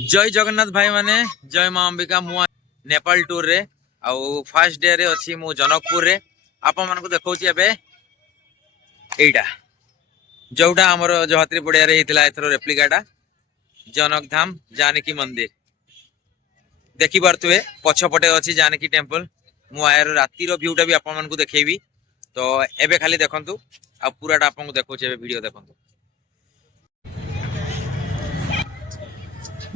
जय जगन्नाथ भाई माने जय मां अंबिका मु नेपाल टूर रे आउ फर्स्ट डे रे अछि मु जनकपुर रे आपन मन को देखौची एबे एइटा जोटा हमर जहात्री पड़िया रे हितला एथरो रेप्लिकाटा जनक धाम जानकी मंदिर देखि परतुए पछ पटे अछि जानकी टेंपल मु आयर राती रो व्यूटा भी आपन मन को देखेबी तो एबे खाली देखंतु आ पूराटा आपन को देखौची एबे वीडियो देखंतु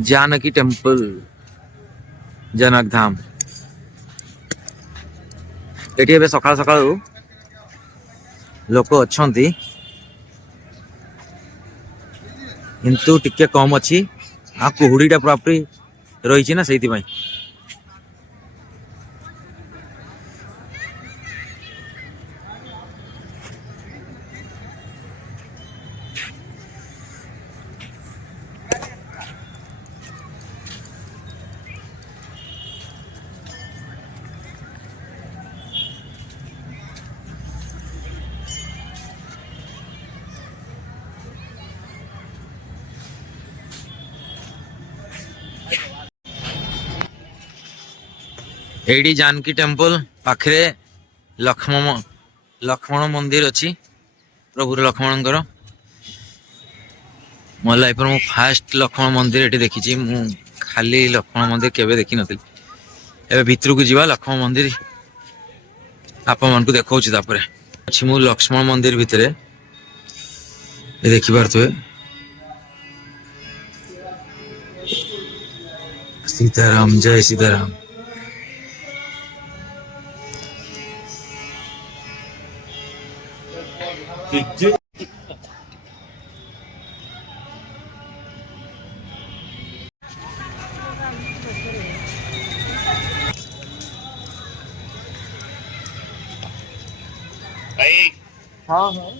जानकी टेंपल जनक धाम एटी एबे सकाळ सकाळ लोक अछंती किंतु टिके कम अछि आ कुहुडीटा पूरापूरी रही छी ना सेति भाई एडी जानकी टेंपल पाखरे लक्ष्मण मंदिर अच्छी प्रभु लक्ष्मण मो लाइफ मु फास्ट लक्ष्मण मंदिर एटी देखी मु खाली लक्ष्मण मंदिर केबे देखी नथिल एबे भितर को जीवा लक्ष्मण मंदिर आप मन को देखौछि तापरे अछि मु लक्ष्मण मंदिर भितरे देखि पारथुए सीताराम जय सीताराम हाँ हाँ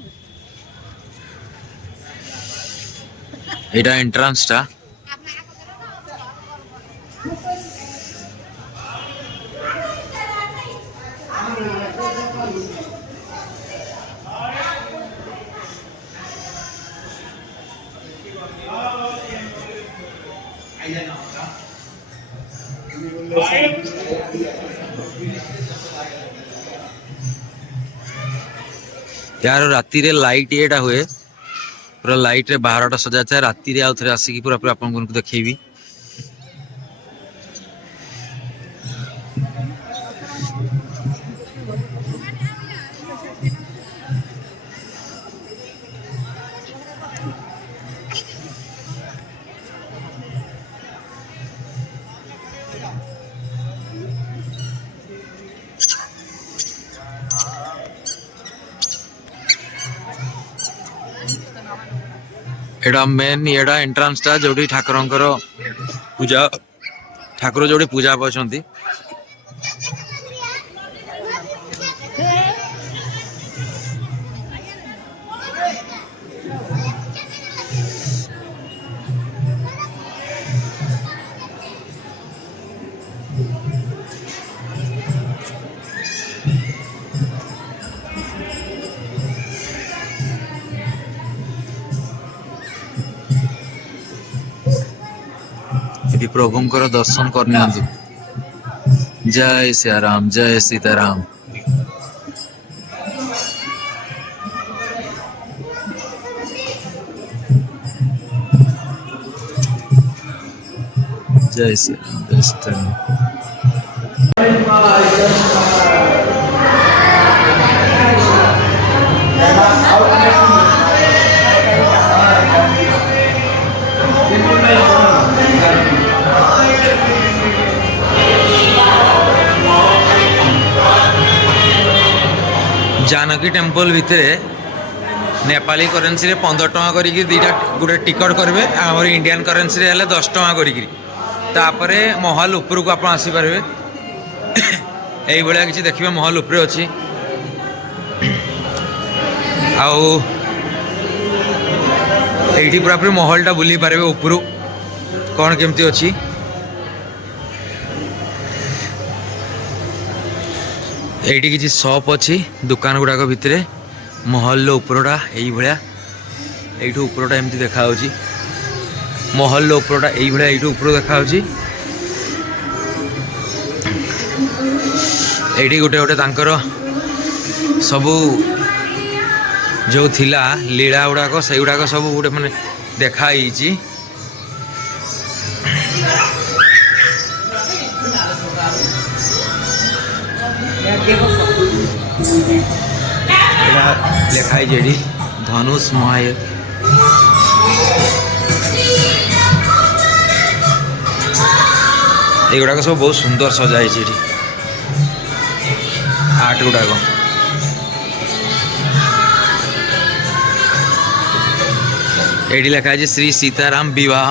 एटा एंट्रेंस टा यार राती रे लाइट एटा हुए पूरा लाइट रे 12टा सजा था राती रे आउ थरे आसी की पूरा पूरा आपन को देखेबी एडा मेन एडा एंट्रेंस टा जोडी ठाकुरंकर पूजा ठाकुर जोडी पूजा पाछंती प्रभुंकर दर्शन करने जय सियाराम जय सीताराम जय सियाराम जय सीताराम जानकी टेंपल भितर नेपाली करेन्सी रे 15 टका करी दीटा गोटे टिकट करेंगे आम इंडियन करेन्सी रे 10 टका करी महल उपर को आप आसीपारे यही भाया कि देखिए महल उपरे अच्छी आईटी पूरा पूरी महलटा बुली पारे उपरू कौन केमती अच्छी एटी किसी शॉप अच्छी दुकान गुड़ाक भितर महल उपरटा यही भाया यूपरटा एमती देखा महल उपरटा ये ऊपर देखा ये गोटे गोटे तांकर सबू जो थिला लीला गुड़ाक से गुड़ाक सब गोटे मैंने देखाई लिखाई जेडी धनुष महाय एगुड़ाक सब बहुत सुंदर सजाई आर्ट गुड़ाक ये लिखाई श्री सीताराम विवाह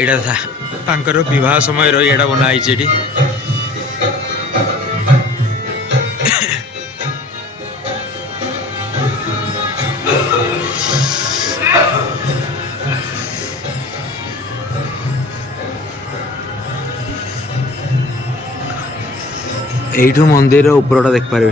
यहाँ विवाह समय रहा बनाई एठू मंदिर उपरटा देख पारे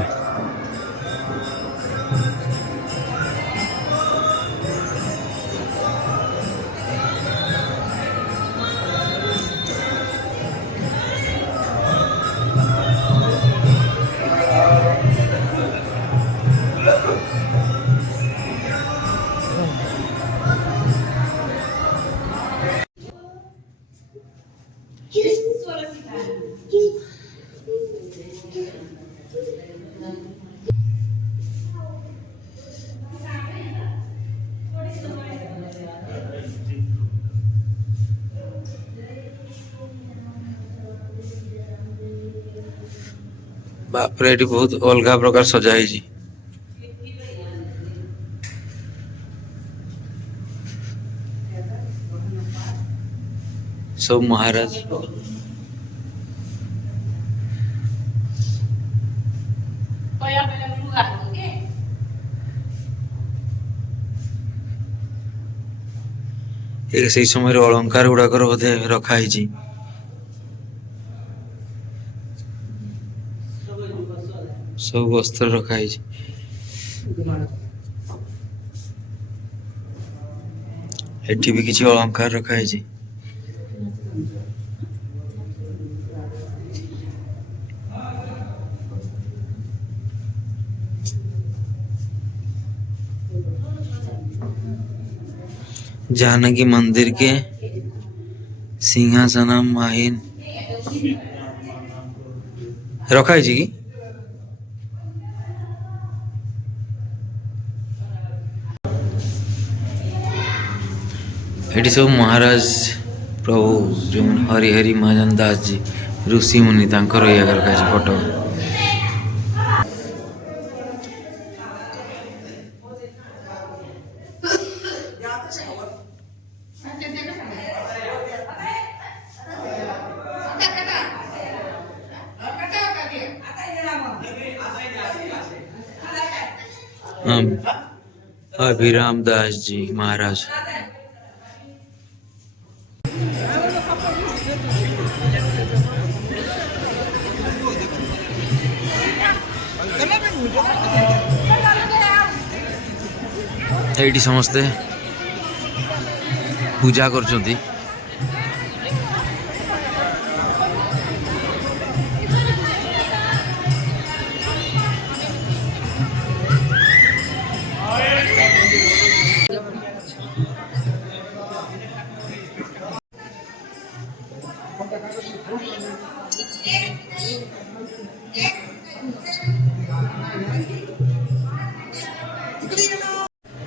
बापरे ये बहुत अलग प्रकार सजाई सब महाराज से समय अलंकार गुड़ाक बोधे रखाई सब वस्त्र रखाई एठी भी किसी अलंकार रखाई जानकी मंदिर के सिंहासन माहिन रखाई कि ये सब महाराज प्रभु जो हरिहरि महाजन दास जी ऋषि मुनि तांकर ये रखा फोटो अभिराम दास जी महाराज ये समस्ते पूजा कर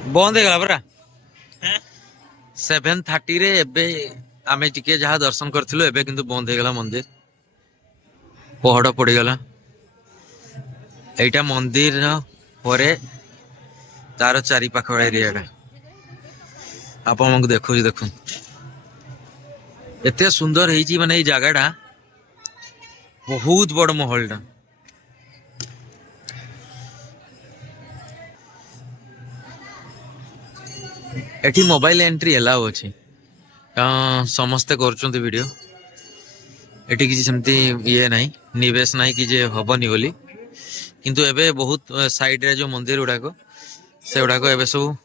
बंद हो गला परा 7:30 रे एबे आमे टिके जहा दर्शन करथिलो एबे किंतु बंद हो गला मंदिर पहड़ पड़ गला एटा मंदिर परे तार चारि पाख एरिया आप देखो देखो एते सुंदर है माने ये जगहटा बहुत बड़ महलटा एठी मोबाइल एंट्री अलाउ अच्छी समस्ते कर वीडियो एठी किसी सेमती ये नहीं निवेश नहीं कि जे हबनी बोली किंतु एबे बहुत साइड रे जो मंदिर गुड़ाक से गुड़ाक एबे सब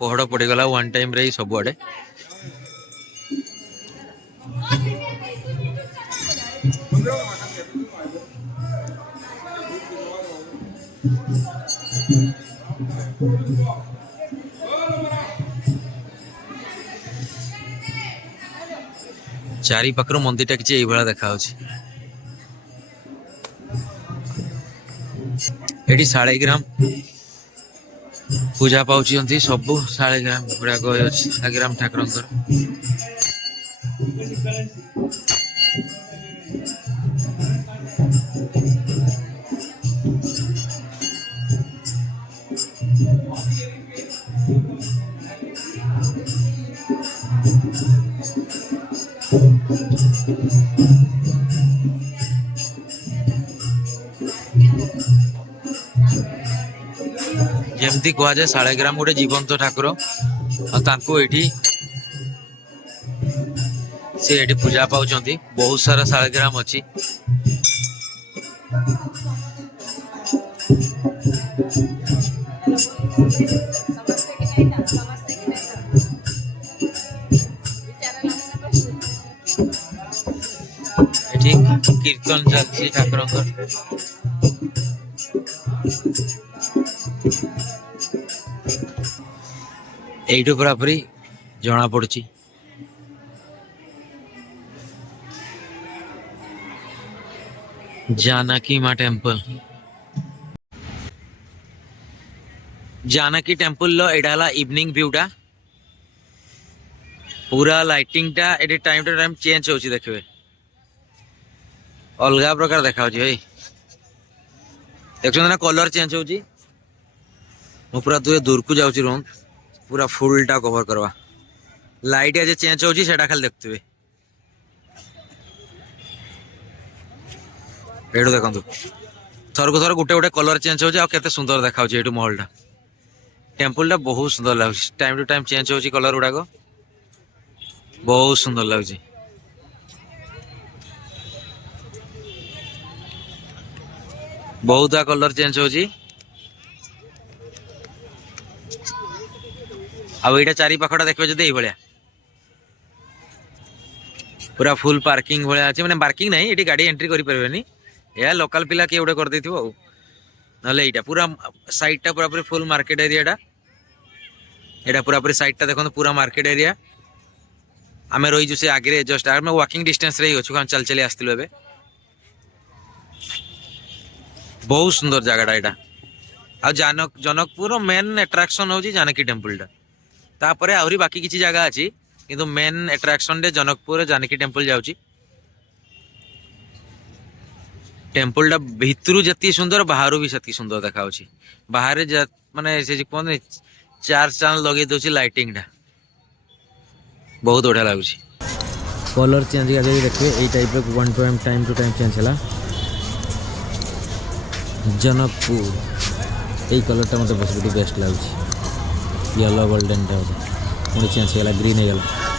पहड़ पड़गला वन टाइम रे सब आड़े चारि पाखर मंदिर किसी ये देखा ये शालिग्राम पूजा पाँच सब शालिग्राम गुड़ाक शालिग्राम ठाकुर जमती कह जाए शालिग्राम गोटे जीवंत ठाकुर से पूजा पाँच बहुत सारा शालिग्राम अच्छी कीर्तन चलती ठाकुर यू पूरापूरी जना पड़ी जानकी माँ टेम्पल जानकी टेम्पल एटा इवनिंग व्यूटा पूरा लाइटिंग टा एटी टाइम टू टाइम चेंज होची देखबे अलग प्रकार देखा भाई देख ना कलर चेंज होची मु पूरा दूर को जाऊँ रूम पूरा फुल टा कवर करवा लाइट आज चेंज होची सेटा खाली देखते एटू देखु थर को थर गोटे गोटे कलर चेंज होची केते सुंदर देखा एटू महल टा टेम्पल टा बहुत सुंदर लगुच टाइम टू टाइम चेंज होची कलर गुड़ाक बहुत सुंदर लगुच बहुत कलर चेंज होची आईटा चारि पाखटा देखिए जब ये पूरा फुल पार्किंग भाया अच्छे मैंने पार्किंग नहीं ये गाड़ी एंट्री करें या लोकल पिला किए गोटे कर ना पूरा साइडटा पूरा पूरी फुल मार्केट एरिया यहाँ पूरा पूरी साइडटा देखो पूरा मार्केट एरिया आम रही से आगे जस्ट आम वाकिंग डिस्टेंस रही अच्छु चल चली आसलु ए बहुत सुंदर जगह यहाँ जनकपुर मेन एट्राक्शन हूँ जानकी टेम्पल तापर आहरी बाकी किसी जगह अच्छी किंतु मेन एट्राक्शन डे जनकपुर जानकी टेम्पल जाऊँगी टेम्पल भितर जी सुंदर बाहर भी से सुंदर देखा बाहर माने से कहते चार चांद लगे दूसरी लाइटिंग टा बहुत बढ़िया लगुच कलर चेंज देखिए यही type one time to time change है जनकपुर यही कलर टा मतलब बेस्ट लगुच येलो गोल्डन टा चेंज हो ग्रीन हो गला